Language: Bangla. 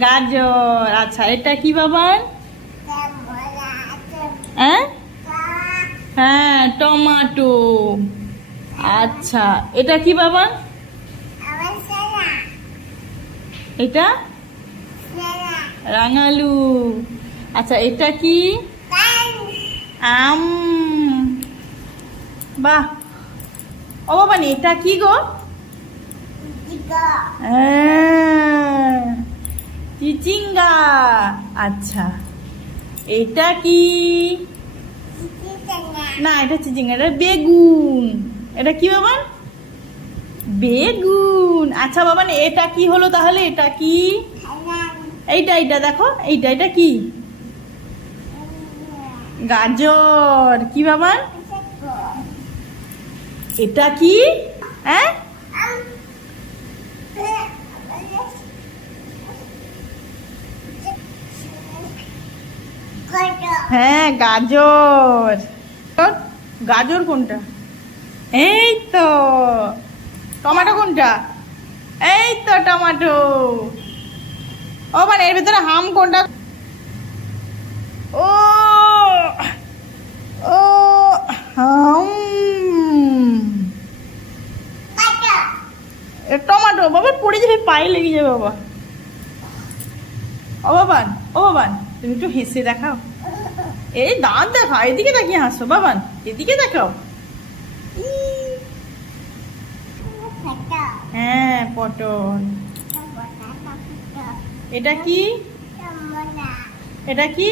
গাজর। আচ্ছা এটা কি বাবান? হ্যাঁ হ্যাঁ টমেটো। আচ্ছা এটা কি বাবান? এটা রাঙালু। আচ্ছা এটা কি? আম। বাহ। ও বাবান এটা কি গো? চিচিঙ্গা। আচ্ছা এটা কি? না এটা চিচিঙ্গা, এটা বেগুন। এটা কি বাবান? বেগুন। আচ্ছা বাবান এটা কি হলো তাহলে? এটা কি? এইটা এইটা দেখো, এইটা এটা কি? গাজর। কি বাবান? এটা কি? হ্যাঁ হ্যাঁ গাজর। গাজর কোনটা? এই তো। টমেটো কোনটা? এই তো টমেটো। ও মানে এর ভিতরে হাম কোনটা? ও ও হাম। টমেটো। বাবা পড়ে যাবে, পায়ে লেগে যাবে বাবা। ও বাবান, ও বাবান তুমি একটু হেসে দেখাও। এই দাঁত দেখাও, এদিকে তাকিয়ে হাসো বাবান, এদিকে দেখাও। হ্যাঁ পটল। এটা কি? এটা কি?